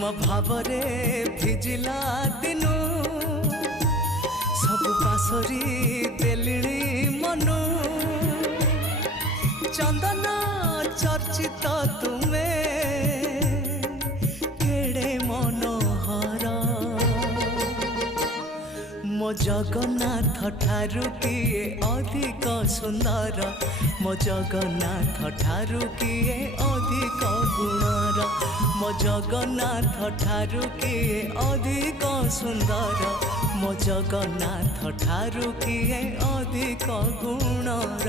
तुम भावरे भिजिला दिनु सब पासरी देलिणी मनु चंदन चर्चित तुमे केड़े मनोहर मो जगन्नाथ ठारू किए अधिक सुंदर मो जगन्नाथ ठारू किए अधिक गुणर मो जगन्नाथ ठारू किए अधिक सुंदर मो जगन्नाथ ठारू किए अधिक गुणर।